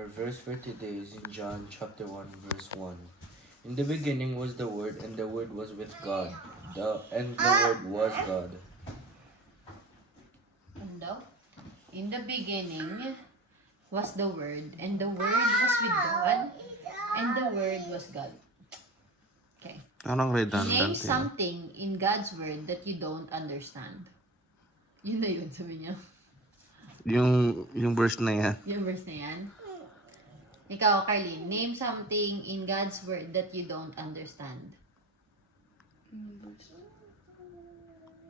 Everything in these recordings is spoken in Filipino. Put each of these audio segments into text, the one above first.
Our verse for today is in John chapter 1, verse 1. In the beginning was the Word, and the Word was with God. And the Word was God. Ano daw? In the beginning was the Word, and the Word was with God, and the Word was God. Okay. Parang redundant. Name something in God's Word that you don't understand. Yun na yun, sabi niya. Yung verse na yan. Yung verse na yan. Ikaw, Carlene, name something in God's Word that you don't understand.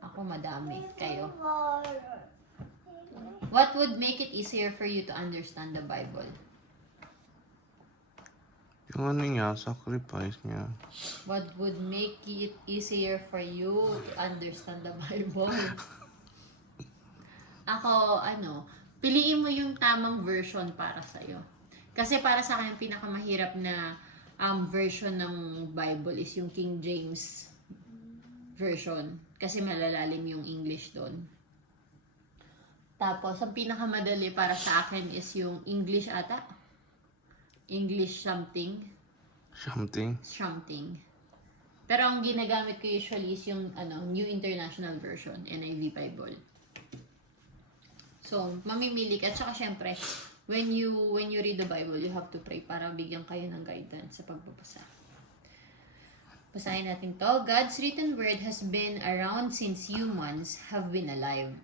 Ako madami. Kayo. What would make it easier for you to understand the Bible? Yung ano niya, sacrifice niya. What would make it easier for you to understand the Bible? Ako, piliin mo yung tamang version para sa'yo. Kasi para sa akin, yung pinakamahirap na version ng Bible is yung King James version. Kasi malalalim yung English doon. Tapos, ang pinakamadali para sa akin is yung English ata. English something. Something. Pero ang ginagamit ko usually is yung New International Version, NIV Bible. So, mamimili ka. At saka syempre, when you read the Bible, you have to pray para bigyan kayo ng guidance sa pagbabasa. Basahin natin to. God's written word has been around since humans have been alive.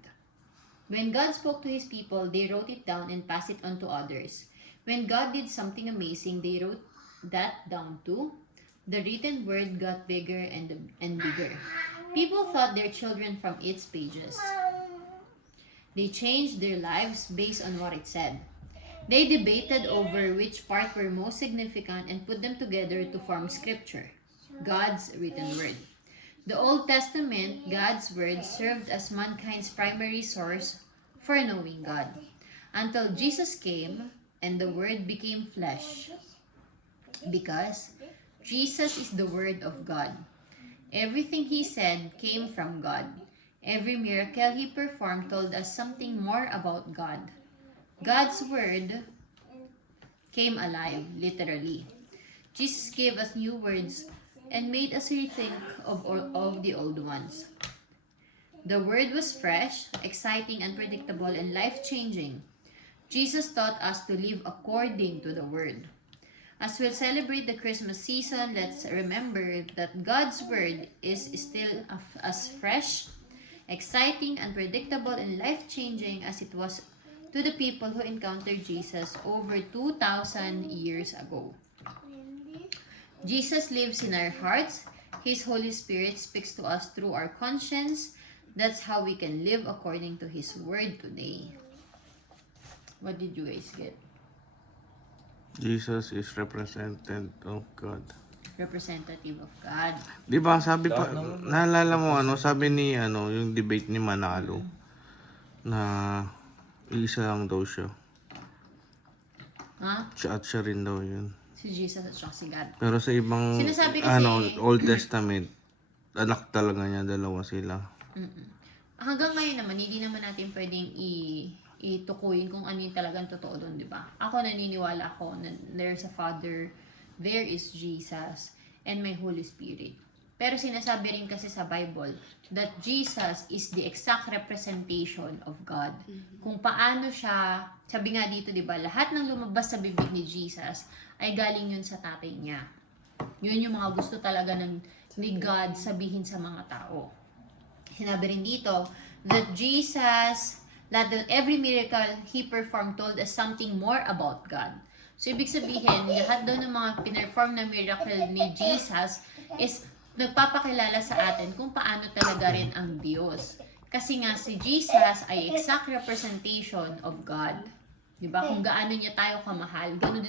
When God spoke to His people, they wrote it down and passed it on to others. When God did something amazing, they wrote that down too. The written word got bigger and bigger. People taught their children from its pages. They changed their lives based on what it said. They debated over which part were most significant and put them together to form Scripture, God's written word. The Old Testament, God's word, served as mankind's primary source for knowing God, until Jesus came and the Word became flesh. Because Jesus is the Word of God. Everything He said came from God. Every miracle He performed told us something more about God. God's Word came alive, literally. Jesus gave us new words and made us rethink of the old ones. The Word was fresh, exciting, unpredictable, and life-changing. Jesus taught us to live according to the Word. As we celebrate the Christmas season, let's remember that God's Word is still as fresh, exciting, unpredictable, and life-changing as it was to the people who encountered Jesus over 2,000 years ago. Jesus lives in our hearts. His Holy Spirit speaks to us through our conscience. That's how we can live according to His Word today. What did you guys get? Jesus is representative of God. Representative of God. Di ba sabi pa, naalala mo sabi ni yung debate ni Manalo na isa lang daw siya. Ha? Siya at siya rin daw yun. Si Jesus at saka si God. Pero sa ibang Sinasabi kasi, Old Testament, anak talaga niya, dalawa sila. Hanggang ngayon naman, hindi naman natin pwedeng itukuyin kung ano yung talagang totoo doon, di ba? Ako naniniwala ako na there's a Father, there is Jesus, and may Holy Spirit. Pero sinasabi rin kasi sa Bible that Jesus is the exact representation of God. Kung paano siya, sabi nga dito, di ba, lahat ng lumabas sa bibig ni Jesus ay galing yun sa tatay niya. Yun yung mga gusto talaga ni God sabihin sa mga tao. Sinabi rin dito that Jesus, that every miracle He performed told us something more about God. So, ibig sabihin, lahat doon ng mga pinerform na miracle ni Jesus is nagpapakilala sa atin kung paano talaga rin ang Diyos. Kasi nga si Jesus ay exact representation of God. Diba? Kung gaano niya tayo kamahal, ganun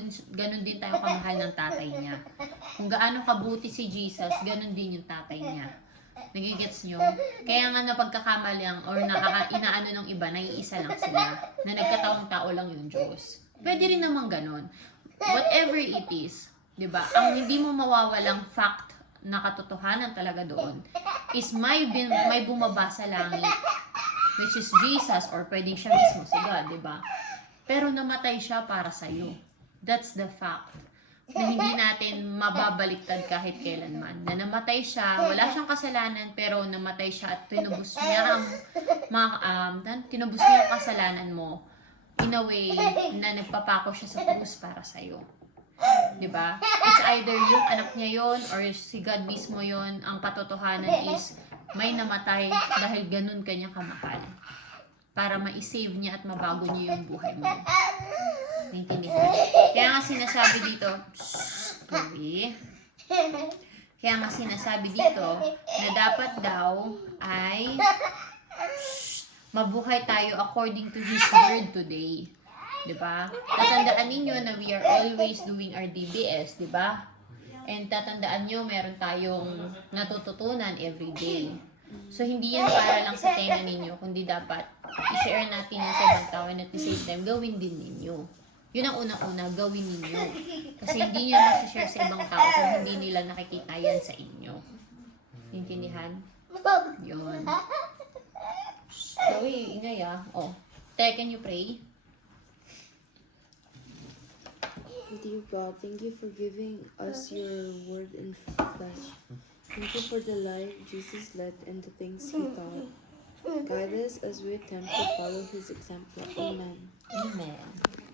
din tayo kamahal ng tatay niya. Kung gaano kabuti si Jesus, ganun din yung tatay niya. Nagigets nyo? Kaya nga napagkakamaliang or inaano ng iba, naiisa lang sila. Na nagkataong tao lang yung Diyos. Pwede rin naman ganun. Whatever it is, diba? Ang hindi mo mawawalang fact na katotohanan talaga doon is may bumaba sa langit, which is Jesus, or pwedeng siya mismo si God, diba? Pero namatay siya para sa'yo. That's the fact. Na hindi natin mababaliktad kahit kailanman. Na namatay siya, wala siyang kasalanan, pero namatay siya at tinubos niya ang tinubos niya ang kasalanan mo in a way na nagpapako siya sa krus para sa'yo. Diba? It's either yung anak niya yon or si God mismo yon. Ang katotohanan is may namatay dahil ganun kanya kamahal. Para ma-save niya at mabago niya yung buhay mo. Naintindihan? Kaya nga sinasabi dito, Kaya nga sinasabi dito na dapat daw ay mabuhay tayo according to His Word today. Diba? Tatandaan ninyo na we are always doing our DBS, diba? And tatandaan nyo, meron tayong natututunan every day. So, hindi yan para lang sa tenga ninyo, kundi dapat i-share natin yan sa ibang tao and at the same time, gawin din ninyo. Yun ang unang-una, gawin ninyo. Kasi hindi nyo nasi-share sa ibang tao kung hindi nila nakikita yan sa inyo. Intindihan? Yun. Chloe, ingay ah. Oh. Tay, can you pray? Dear God, thank you for giving us your word in flesh. Thank you for the life Jesus led and the things he taught. Guide us as we attempt to follow his example. Amen. Amen.